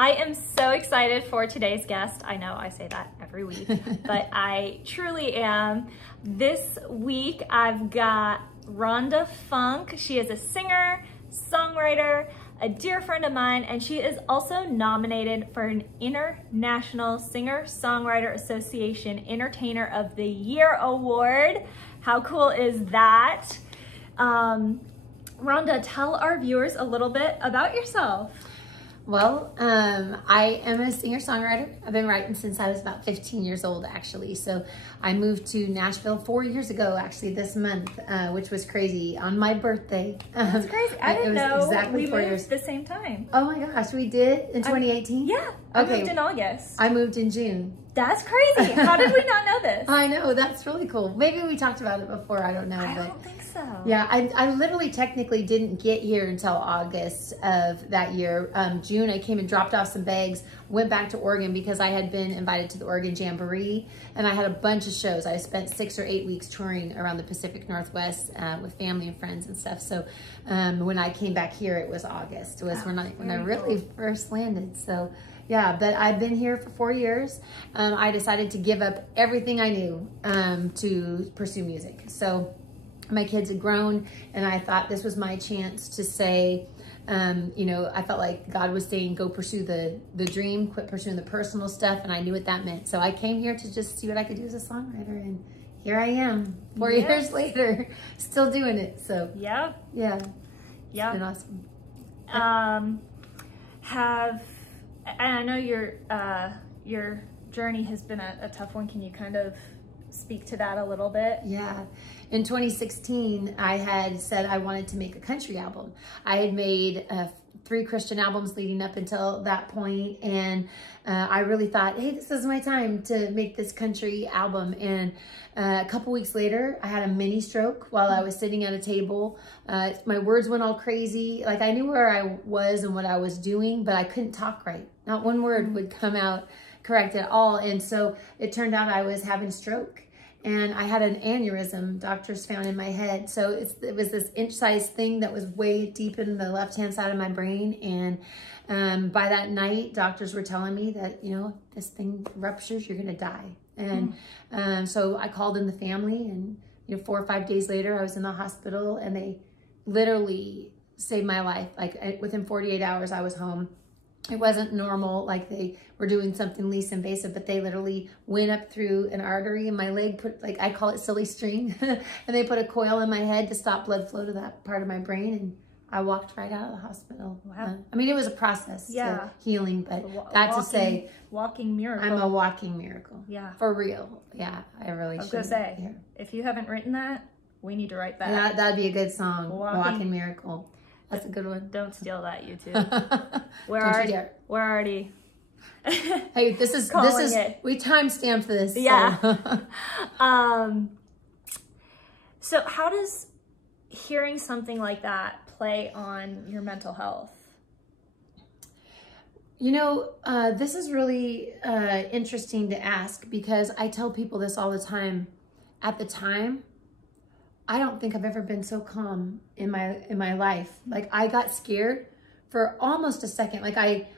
I am so excited for today's guest. I know I say that every week, but I truly am. This week I've got Rhonda Funk. She is a singer, songwriter, a dear friend of mine, and she is also nominated for an International Singer-Songwriter Association Entertainer of the Year Award. How cool is that? Rhonda, tell our viewers a little bit about yourself. Well, I am a singer-songwriter. I've been writing since I was about 15 years old, actually. So I moved to Nashville 4 years ago, actually, this month, which was crazy, on my birthday. That's crazy. I didn't know exactly we 4 moved years. at the same time. Oh my gosh, we did? In 2018? Yeah, I moved in August. I moved in June. That's crazy. How did we not know this? I know, that's really cool. Maybe we talked about it before, I don't know. I don't think so. Yeah, I literally technically didn't get here until August of that year. June, I came and dropped off some bags, went back to Oregon because I had been invited to the Oregon Jamboree, and I had a bunch of shows. I spent 6 or 8 weeks touring around the Pacific Northwest with family and friends and stuff. So when I came back here, it was August. It was when I really first landed. So yeah, but I've been here for 4 years. I decided to give up everything I knew to pursue music. So my kids had grown, and I thought this was my chance to say, you know, I felt like God was saying, go pursue the dream, quit pursuing the personal stuff, and I knew what that meant. So I came here to just see what I could do as a songwriter, and here I am, 4 years later, still doing it. So yeah, it's been awesome. And I know your journey has been a tough one. Can you kind of speak to that a little bit? Yeah. In 2016, I had said I wanted to make a country album. I had made 3 Christian albums leading up until that point, and I really thought, hey, this is my time to make this country album. And a couple weeks later, I had a mini stroke while I was sitting at a table. My words went all crazy. Like, I knew where I was and what I was doing, but I couldn't talk right. Not one word would come out correct at all. And so it turned out I was having stroke. And I had an aneurysm, doctors found in my head. So it was this inch-sized thing that was way deep in the left-hand side of my brain. And by that night, doctors were telling me that, you know, this thing ruptures, you're gonna die. And so I called in the family, and, you know, 4 or 5 days later, I was in the hospital, and they literally saved my life. Like, within 48 hours, I was home. It wasn't normal, like they were doing something least invasive, but they literally went up through an artery in my leg, put, like, I call it silly string, and they put a coil in my head to stop blood flow to that part of my brain, and I walked right out of the hospital. Wow. I mean, it was a process to healing, but to say, walking miracle. I'm a walking miracle. Yeah. For real. Yeah, I really should. I was going to say, if you haven't written that, we need to write that. Yeah, that'd be a good song, Walking Miracle. That's a good one. Don't steal that, YouTube. We're already. Hey, this is we timestamped this. Yeah. So how does hearing something like that play on your mental health? You know, this is really interesting to ask, because I tell people this all the time. At the time, I don't think I've ever been so calm in my life. Like, I got scared for almost a second. Like, I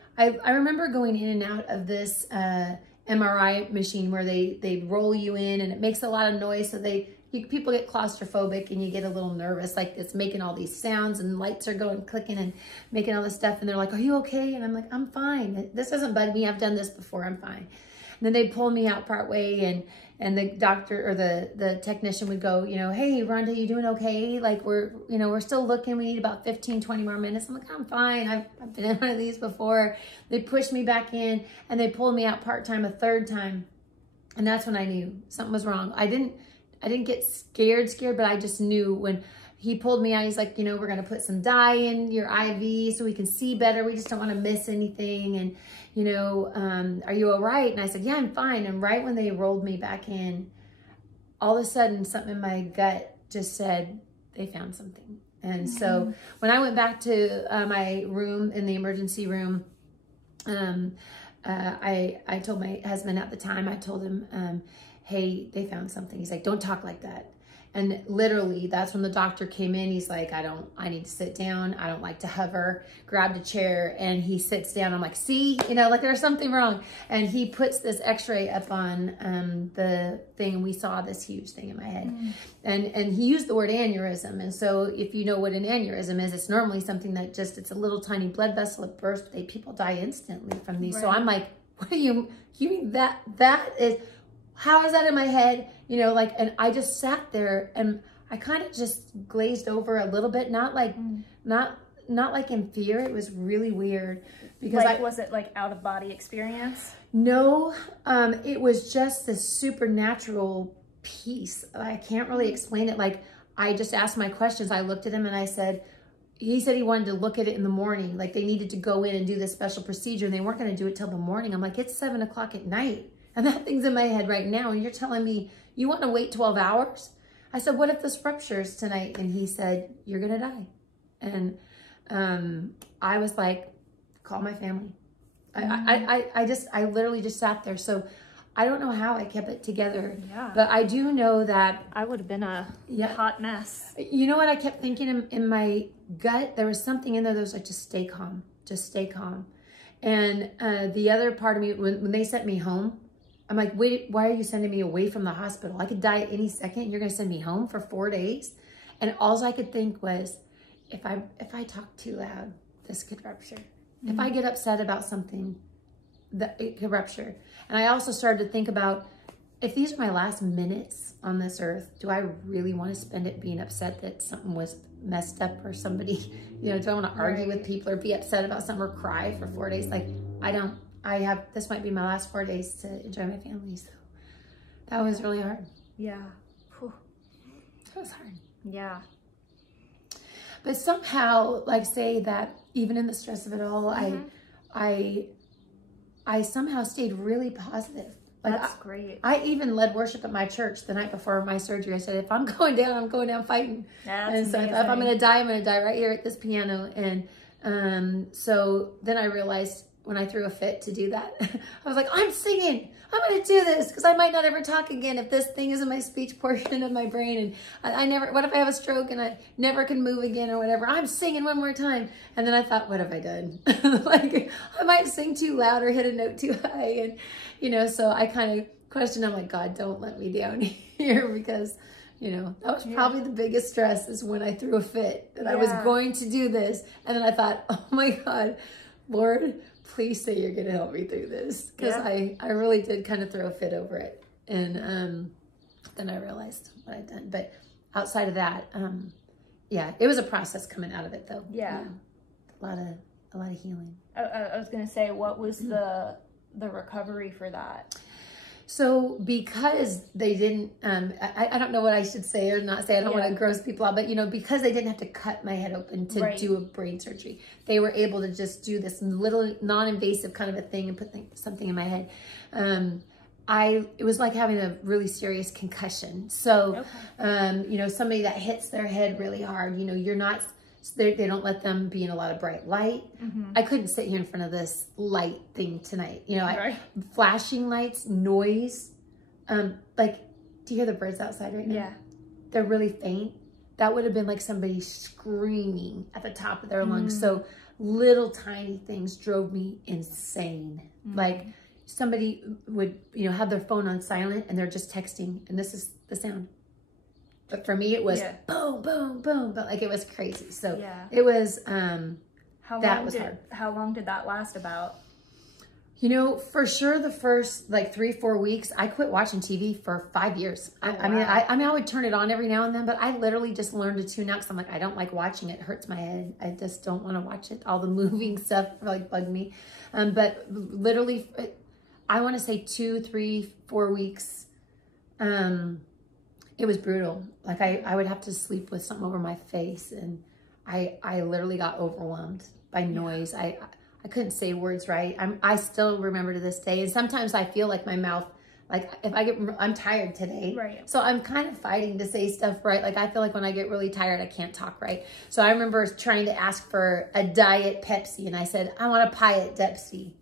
remember going in and out of this MRI machine where they roll you in, and it makes a lot of noise. So people get claustrophobic, and you get a little nervous. Like, it's making all these sounds, and lights are going, clicking, and making all this stuff. And they're like, are you okay? And I'm like, I'm fine. This doesn't bug me. I've done this before. I'm fine. And then they pull me out part way, and the doctor or the technician would go, you know, hey, Rhonda, you doing okay? Like, we're still looking. We need about 15, 20 more minutes. I'm like, I'm fine. I've been in one of these before. They pushed me back in, and they pulled me out part-time a third time. And that's when I knew something was wrong. I didn't get scared, but I just knew when he pulled me out. He's like, you know, we're going to put some dye in your IV so we can see better. We just don't want to miss anything. And, you know, are you all right? And I said, yeah, I'm fine. And right when they rolled me back in, all of a sudden something in my gut just said, they found something. And so when I went back to my room in the emergency room, I told my husband at the time, I told him, hey, they found something. He's like, don't talk like that. And literally, that's when the doctor came in. He's like, I need to sit down. I don't like to hover. Grabbed a chair and he sits down. I'm like, see, you know, like there's something wrong. And he puts this x-ray up on the thing, and we saw this huge thing in my head. And he used the word aneurysm. And so if you know what an aneurysm is, it's normally something that just, it's a little tiny blood vessel at birth. People die instantly from these. So I'm like, what do you mean that is, how is that in my head? You know, like, and I just sat there and I kind of just glazed over a little bit, not like, not like in fear. It was really weird because like, was it like out of body experience? No, it was just this supernatural peace. I can't really explain it. Like, I just asked my questions. I looked at him and I said, he said he wanted to look at it in the morning. Like they needed to go in and do this special procedure and they weren't going to do it till the morning. I'm like, it's 7 o'clock at night. And that thing's in my head right now. And you're telling me you want to wait 12 hours? I said, what if this ruptures tonight? And he said, you're going to die. And I was like, call my family. I literally just sat there. So I don't know how I kept it together. Yeah. But I do know that I would have been a hot mess. You know what I kept thinking in my gut? There was something in there that was like, just stay calm. Just stay calm. And the other part of me, when they sent me home, I'm like, wait, why are you sending me away from the hospital? I could die at any second. You're going to send me home for 4 days. And all I could think was, if I talk too loud, this could rupture. If I get upset about something, that it could rupture. And I also started to think about, if these are my last minutes on this earth, do I really want to spend it being upset that something was messed up or somebody, you know, do I want to argue with people or be upset about something or cry for 4 days? Like, this might be my last 4 days to enjoy my family. So that was really hard. Yeah. Whew. That was hard. Yeah. But somehow, like, say that even in the stress of it all, I somehow stayed really positive. Like, that's great. I even led worship at my church the night before my surgery. I said, if I'm going down, I'm going down fighting. That's and so amazing. if I'm going to die, I'm going to die right here at this piano. And so then I realized when I threw a fit to do that, I was like, I'm singing. I'm going to do this because I might not ever talk again if this thing isn't my speech portion of my brain. And I never, what if I have a stroke and I never can move again or whatever? I'm singing one more time. And then I thought, what have I done? Like, I might sing too loud or hit a note too high. And, you know, so I kind of questioned, I'm like, God, don't let me down here because, you know, that was probably the biggest stress is when I threw a fit that I was going to do this. And then I thought, oh my God, Lord, please say you're going to help me through this. Because I really did kind of throw a fit over it. And then I realized what I'd done. But outside of that, yeah, it was a process coming out of it though. Yeah. A lot of healing. I was going to say, what was the recovery for that? So because they didn't, I don't know what I should say or not say. I don't want to gross people out, but you know, because they didn't have to cut my head open to do a brain surgery, they were able to just do this little non-invasive kind of a thing and put something in my head. It was like having a really serious concussion. So, you know, somebody that hits their head really hard, you know, they don't let them be in a lot of bright light. I couldn't sit here in front of this light thing tonight. You know, flashing lights, noise. Like, do you hear the birds outside right now? Yeah. They're really faint. That would have been like somebody screaming at the top of their lungs. So little tiny things drove me insane. Like somebody would, you know, have their phone on silent and they're just texting and this is the sound. But for me, it was boom, boom, boom. But like, it was crazy. So it was, that was hard. How long did that last about? You know, for sure the first like 3-4 weeks, I quit watching TV for 5 years. I mean, I would turn it on every now and then, but I literally just learned to tune out because I'm like, I don't like watching it. It hurts my head. I just don't want to watch it. All the moving stuff like bugged me. But literally, I want to say 2, 3, 4 weeks. It was brutal. Like I would have to sleep with something over my face and I literally got overwhelmed by noise. I couldn't say words right. I still remember to this day. And sometimes I feel like my mouth, like if I'm tired today. Right. So I'm kind of fighting to say stuff right. Like I feel like when I get really tired, I can't talk right. So I remember trying to ask for a Diet Pepsi and I said, I want a Diet Pepsi.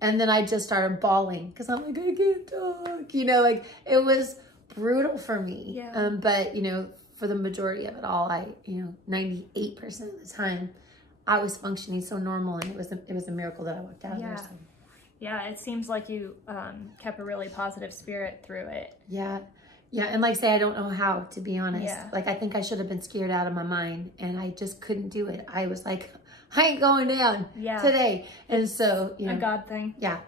And then I just started bawling because I'm like, I can't talk. You know, like it was brutal for me. Yeah. But, you know, for the majority of it all, 98% of the time, I was functioning so normal, and it was a miracle that I worked out of there. So. Yeah, it seems like you kept a really positive spirit through it. Yeah. Yeah, and like I say, I don't know how, to be honest. Yeah. Like, I think I should have been scared out of my mind, and I just couldn't do it. I was like, I ain't going down today. And so, you know. A God thing. Yeah.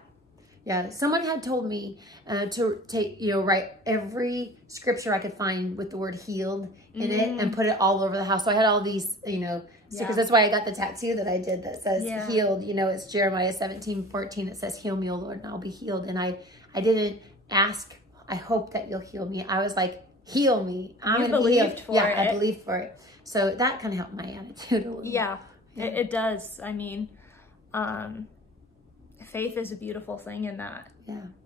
Yeah. Someone had told me to take, write every scripture I could find with the word healed in it and put it all over the house. So I had all these, stickers. That's why I got the tattoo that I did that says healed. It's Jeremiah 17:14. It says, heal me, O Lord, and I'll be healed. And I didn't ask, I hope that you'll heal me. I was like, heal me. I'm going to be healed. I believed for it. So that kind of helped my attitude a little. Yeah, it does. I mean, faith is a beautiful thing in that.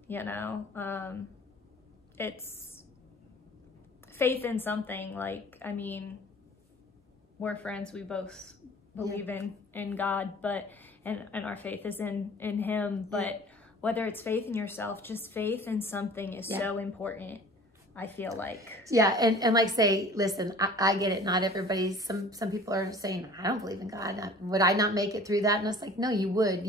Yeah. It's faith in something. Like, I mean, we're friends. We both believe in God, but and our faith is in Him. But whether it's faith in yourself, just faith in something is so important, I feel like. Yeah, and like say, listen, I get it. Not everybody, some people are saying, I don't believe in God. Would I not make it through that? And it's like, no, you would.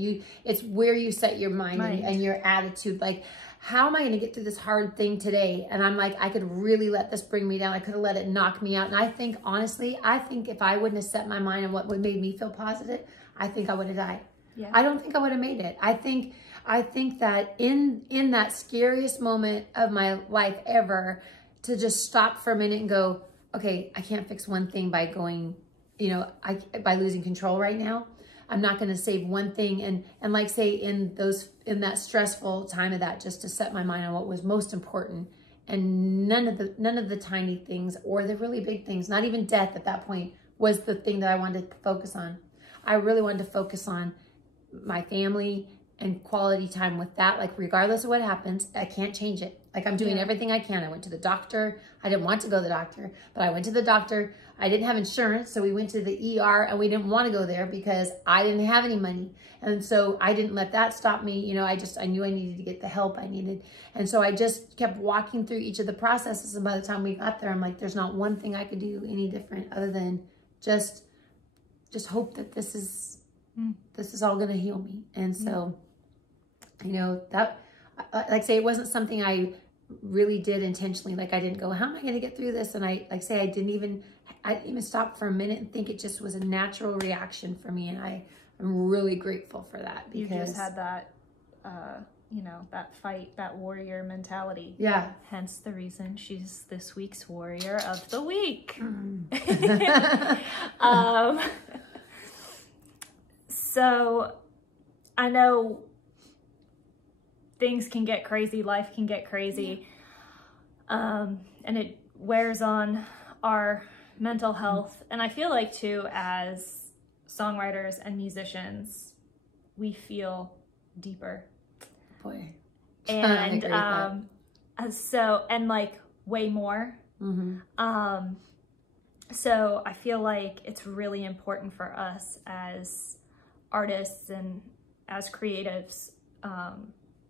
It's where you set your mind. And your attitude. Like, how am I going to get through this hard thing today? And I'm like, I could really let this bring me down. I could have let it knock me out. And I think, honestly, if I wouldn't have set my mind on what would made me feel positive, I think I would have died. Yeah. I don't think I would have made it. I think that in that scariest moment of my life ever, to just stop for a minute and go, okay, I can't fix one thing by going, by losing control right now. I'm not going to save one thing. And like say in that stressful time of that, just to set my mind on what was most important, and none of the tiny things or the really big things, not even death at that point, was the thing that I wanted to focus on. I really wanted to focus on my family and quality time with that. Like, regardless of what happens, I can't change it. Like, I'm doing everything I can. I went to the doctor. I didn't want to go to the doctor, but I went to the doctor. I didn't have insurance, so we went to the ER, and we didn't want to go there because I didn't have any money. And so I didn't let that stop me. I knew I needed to get the help I needed. And so I just kept walking through each of the processes. And by the time we got there, I'm like, there's not one thing I could do any different other than just hope that this is all going to heal me. And so, that, like I say, it wasn't something I really did intentionally. Like, I didn't go, how am I going to get through this? And I didn't even stop for a minute and think. It just was a natural reaction for me. And I'm really grateful for that, because you just had that, that fight, that warrior mentality. Yeah. Hence the reason she's this week's warrior of the week. So I know things can get crazy, life can get crazy, and it wears on our mental health. And I feel like too, as songwriters and musicians, we feel deeper. Boy. And and like way more. So I feel like it's really important for us as artists and as creatives,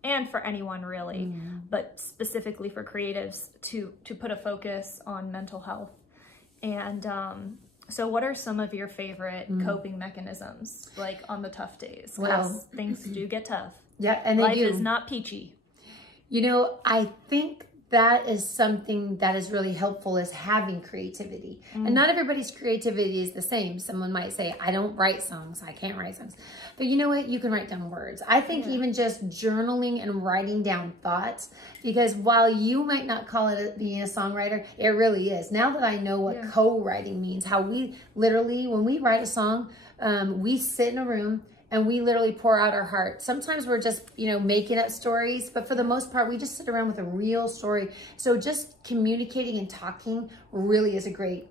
and for anyone really, but specifically for creatives, to put a focus on mental health. And so what are some of your favorite coping mechanisms, like on the tough days? Because things do get tough. Yeah, and life is not peachy. I think that is something that is really helpful, is having creativity. And not everybody's creativity is the same. Someone might say, I don't write songs. I can't write songs. But you know what? You can write down words. I think even just journaling and writing down thoughts, because while you might not call it being a songwriter, it really is. Now that I know what co-writing means, how we literally, when we write a song, we sit in a room and we literally pour out our heart. Sometimes we're just, making up stories, but for the most part, we just sit around with a real story. So just communicating and talking really is a great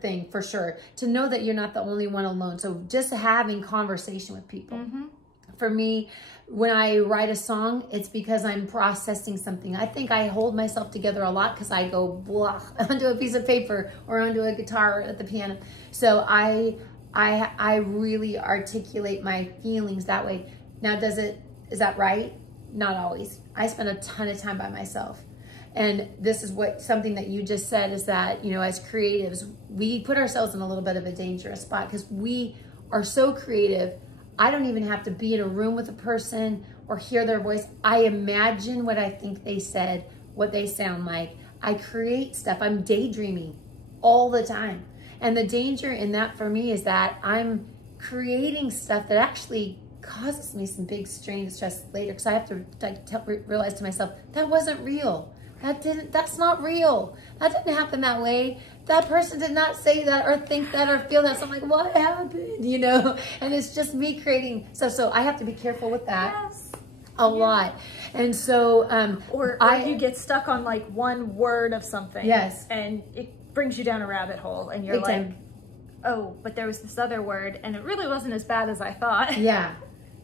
thing, for sure. To know that you're not the only one alone. So just having conversation with people. For me, when I write a song, it's because I'm processing something. I think I hold myself together a lot because I go blah onto a piece of paper or onto a guitar or at the piano. So I really articulate my feelings that way. Now, is that right? Not always. I spend a ton of time by myself. And this is something that you just said is that, you know, as creatives, we put ourselves in a little bit of a dangerous spot because we are so creative. I don't even have to be in a room with a person or hear their voice. I imagine what I think they said, what they sound like. I create stuff. I'm daydreaming all the time. And the danger in that for me is that I'm creating stuff that actually causes me some big strain and stress later, because I have to realize to myself, that wasn't real. That's not real. That didn't happen that way. That person did not say that or think that or feel that. So I'm like, what happened? You know, and it's just me creating stuff. So I have to be careful with that. Yes. A lot. And so, or you get stuck on like one word of something. Yes. And it brings you down a rabbit hole and you're like, oh, but there was this other word and it really wasn't as bad as I thought. Yeah.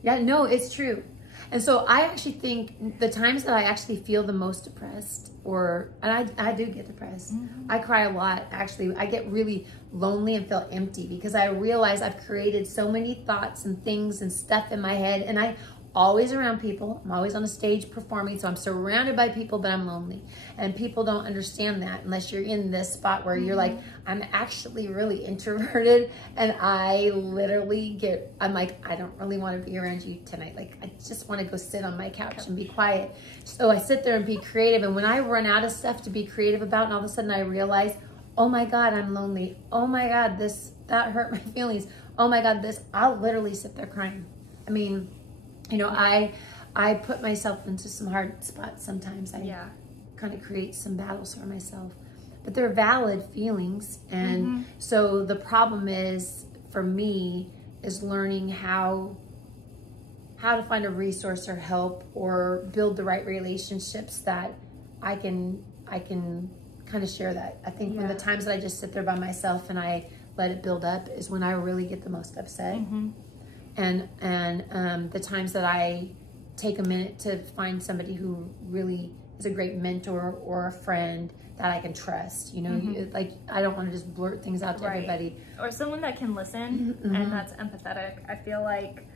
Yeah, no, it's true. And so I actually think the times that I actually feel the most depressed, and I do get depressed. Mm-hmm. I cry a lot, actually. I get really lonely and feel empty because I realize I've created so many thoughts and things and stuff in my head, and I'm always around people. I'm always on a stage performing, so I'm surrounded by people, but I'm lonely. And people don't understand that unless you're in this spot where you're like, I'm actually really introverted, and I literally I'm like, I don't really want to be around you tonight. Like, I just want to go sit on my couch and be quiet. So I sit there and be creative, and when I run out of stuff to be creative about, and all of a sudden I realize, oh my God, I'm lonely. Oh my God, that hurt my feelings. Oh my God, I'll literally sit there crying. I mean, you know, I put myself into some hard spots sometimes. I kind of create some battles for myself. But they're valid feelings. And so the problem is, for me, is learning how to find a resource or help or build the right relationships that I can kind of share that. I think when the times that I just sit there by myself and I let it build up is when I really get the most upset. And the times that I take a minute to find somebody who really is a great mentor or a friend that I can trust, you know, like I don't want to just blurt things out to everybody. Or someone that can listen and that's empathetic. I feel like,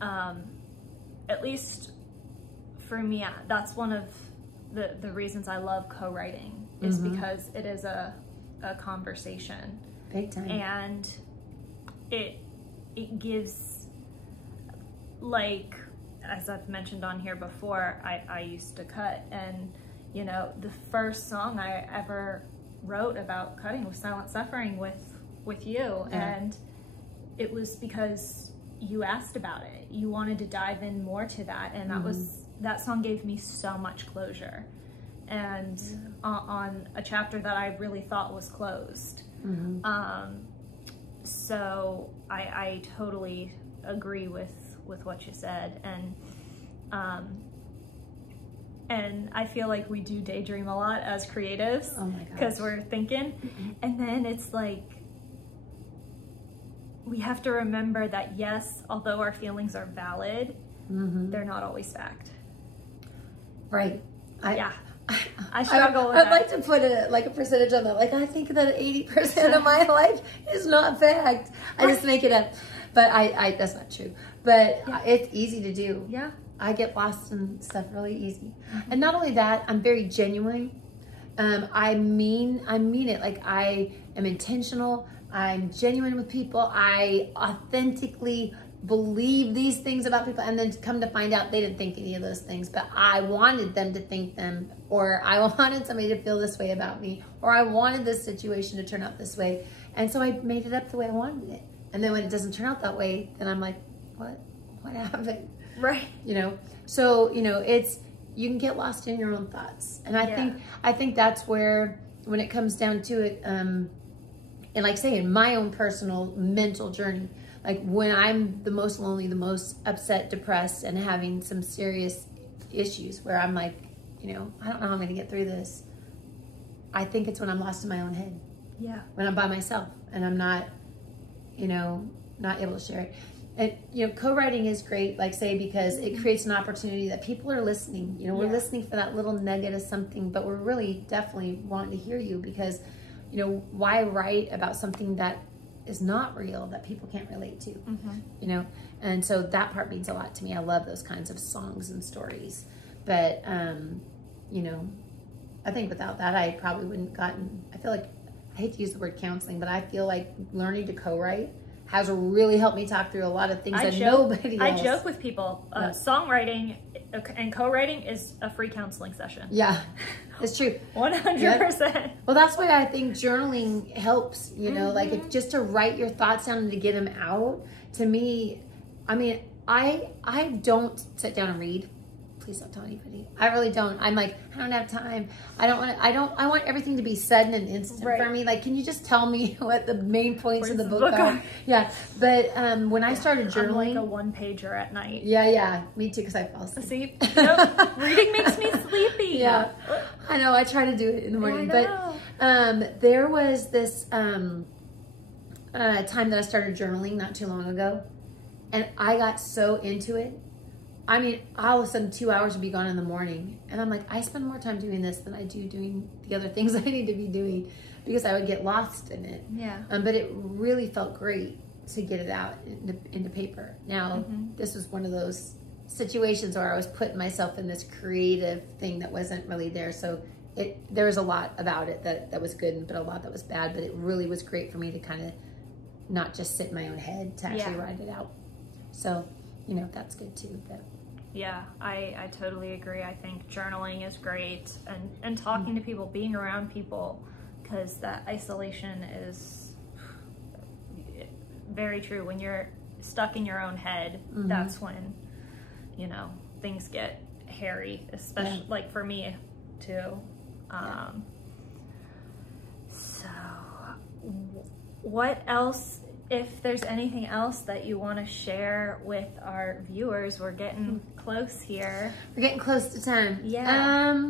at least for me, that's one of the reasons I love co-writing is because it is a conversation. Big time. And it gives, like, as I've mentioned on here before, I used to cut, and you know, the first song I ever wrote about cutting was Silent Suffering with you. And it was because you asked about it. You wanted to dive in more to that, and that song gave me so much closure, and on a chapter that I really thought was closed. So I totally agree with what you said, and I feel like we do daydream a lot as creatives because we're thinking, and then it's like we have to remember that yes, although our feelings are valid, they're not always fact. Right. I struggle with I'd that. like to put a percentage on that. Like, I think that 80% of my life is not fact. I just make it up. But that's not true. But it's easy to do. Yeah. I get lost in stuff really easy. And not only that, I'm very genuine. I mean it. Like, I am intentional. I'm genuine with people. I authentically believe these things about people, and then come to find out they didn't think any of those things, but I wanted them to think them, or I wanted somebody to feel this way about me, or I wanted this situation to turn out this way, and so I made it up the way I wanted it. And then when it doesn't turn out that way, then I'm like, what happened? Right. You know, so you know, you can get lost in your own thoughts, and I think that's where, when it comes down to it, and like I say, in my own personal mental journey, like when I'm the most lonely, the most upset, depressed, and having some serious issues where I'm like, you know, I don't know how I'm going to get through this. I think it's when I'm lost in my own head. Yeah. When I'm by myself and I'm not, you know, not able to share it. And, you know, co-writing is great, like say, because it creates an opportunity that people are listening. You know, we're listening for that little nugget of something, but we're really definitely wanting to hear you because, you know, why write about something that is not real, that people can't relate to, you know? And so that part means a lot to me. I love those kinds of songs and stories. But, you know, I think without that, I probably wouldn't gotten, I feel like, I hate to use the word counseling, but I feel like learning to co-write has really helped me talk through a lot of things nobody else. I joke with people, songwriting and co-writing is a free counseling session. Yeah, it's true. 100%. Yep. Well, that's why I think journaling helps, you know, like if just to write your thoughts down and to get them out. To me, I mean, I don't sit down and read. Please don't tell anybody. I really don't. I'm like, I don't have time. I want everything to be sudden and instant for me. Like, can you just tell me what the main points of the book are? Yeah. But when I started journaling. I'm like a one-pager at night. Yeah. Me too, because I fall asleep. See? Nope. Reading makes me sleepy. Yeah. I know. I try to do it in the morning. But there was this time that I started journaling not too long ago. And I got so into it. I mean, all of a sudden 2 hours would be gone in the morning. And I'm like, I spend more time doing this than I do doing the other things I need to be doing, because I would get lost in it. Yeah. But it really felt great to get it out into paper. Now, this was one of those situations where I was putting myself in this creative thing that wasn't really there. So there was a lot about it that was good, but a lot that was bad. But it really was great for me to kind of not just sit in my own head, to actually write it out. So, you know, that's good too. But yeah, I totally agree. I think journaling is great, and talking to people, being around people, because that isolation is very true. When you're stuck in your own head, that's when, you know, things get hairy, especially like for me too. So what else, if there's anything else that you want to share with our viewers? We're getting close here. We're getting close to time. Yeah.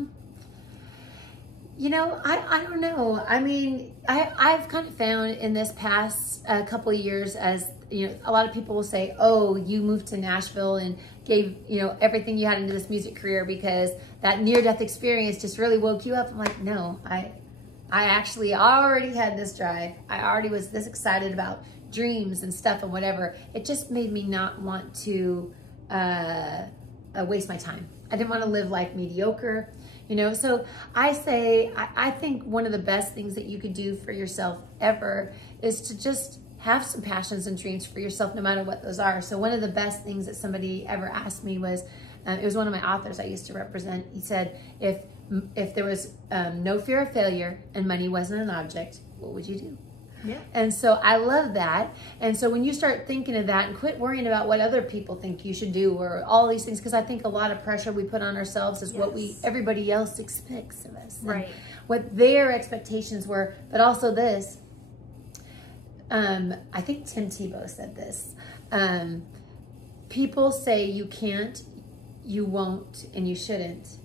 You know, I don't know. I mean, I've kind of found in this past couple of years, as you know, a lot of people will say, oh, you moved to Nashville and gave, you know, everything you had into this music career because that near-death experience just really woke you up. I'm like, no, I actually already had this drive. I already was this excited about dreams and stuff and whatever. It just made me not want to waste my time. I didn't want to live like mediocre, you know. So I say, I think one of the best things that you could do for yourself ever is to just have some passions and dreams for yourself, no matter what those are. So one of the best things that somebody ever asked me was, it was one of my authors I used to represent. He said, if there was no fear of failure and money wasn't an object, what would you do? Yeah. And so I love that. And so when you start thinking of that and quit worrying about what other people think you should do or all these things, because I think a lot of pressure we put on ourselves is what everybody else expects of us. Right. What their expectations were, but also this. I think Tim Tebow said this. People say you can't, you won't, and you shouldn't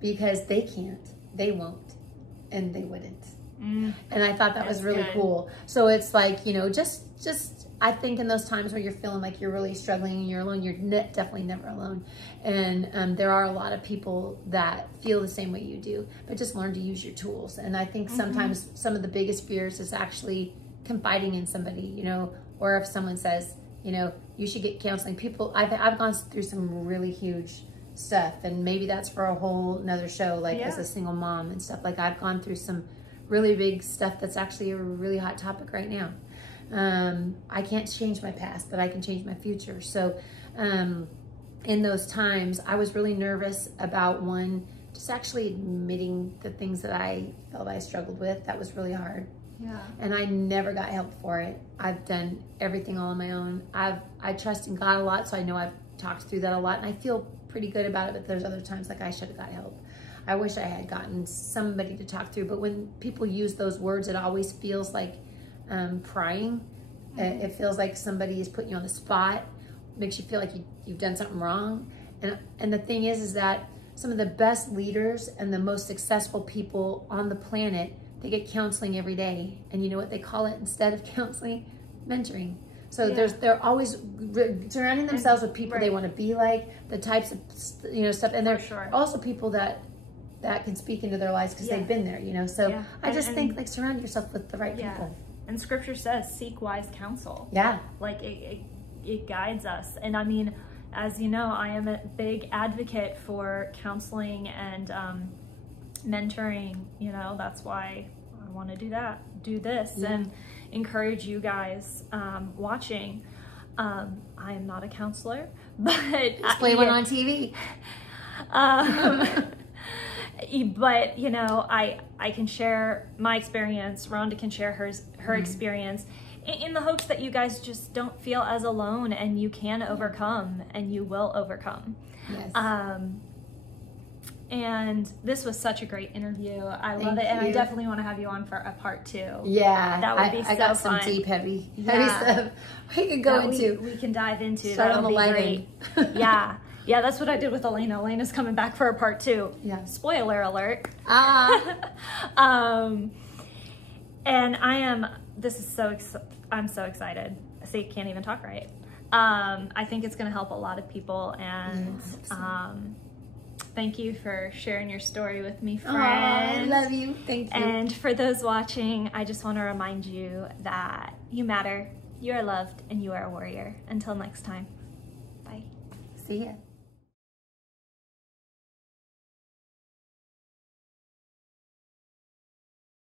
because they can't, they won't, and they wouldn't. And I thought that was really cool. So it's like, you know, just I think in those times where you're feeling like you're really struggling and you're alone, you're definitely never alone. And there are a lot of people that feel the same way you do, but just learn to use your tools. And I think sometimes some of the biggest fears is actually confiding in somebody, you know, or if someone says, you know, you should get counseling. People, I've gone through some really huge stuff, and maybe that's for a whole another show, like as a single mom and stuff. Like I've gone through some really big stuff that's actually a really hot topic right now. I can't change my past, but I can change my future. So in those times, I was really nervous about just actually admitting the things that I felt I struggled with. That was really hard. Yeah. And I never got help for it. I've done everything all on my own. I trust in God a lot, so I know I've talked through that a lot, and I feel pretty good about it, but there's other times like I should have got help. I wish I had gotten somebody to talk through, but when people use those words, it always feels like prying. It feels like somebody is putting you on the spot, makes you feel like you've done something wrong. And the thing is that some of the best leaders and the most successful people on the planet, they get counseling every day. And you know what they call it instead of counseling? Mentoring. So they're always surrounding themselves with people they want to be like, the types of, you know, stuff. And they're also people that can speak into their lives because they've been there, you know. So I just think, like, surround yourself with the right people. And scripture says, seek wise counsel. Yeah. Like it guides us. And I mean, as you know, I am a big advocate for counseling and mentoring, you know, that's why I want to do this and encourage you guys watching. I am not a counselor, but let's play one on TV. But you know, I can share my experience. Rhonda can share her experience, in the hopes that you guys just don't feel as alone, and you can overcome, and you will overcome. Yes. And this was such a great interview. I love it, and I definitely want to have you on for a part 2. Yeah, that would be so fun. I got some deep, heavy stuff we could go into. We can dive into. Start That on would the be light great. end. Yeah, that's what I did with Elena. Elena's coming back for a part 2. Yeah. Spoiler alert. Ah. And I'm so excited. See, can't even talk right. I think it's going to help a lot of people, and thank you for sharing your story with me, friend. I love you. Thank you. And for those watching, I just want to remind you that you matter, you are loved, and you are a warrior. Until next time, bye. See ya.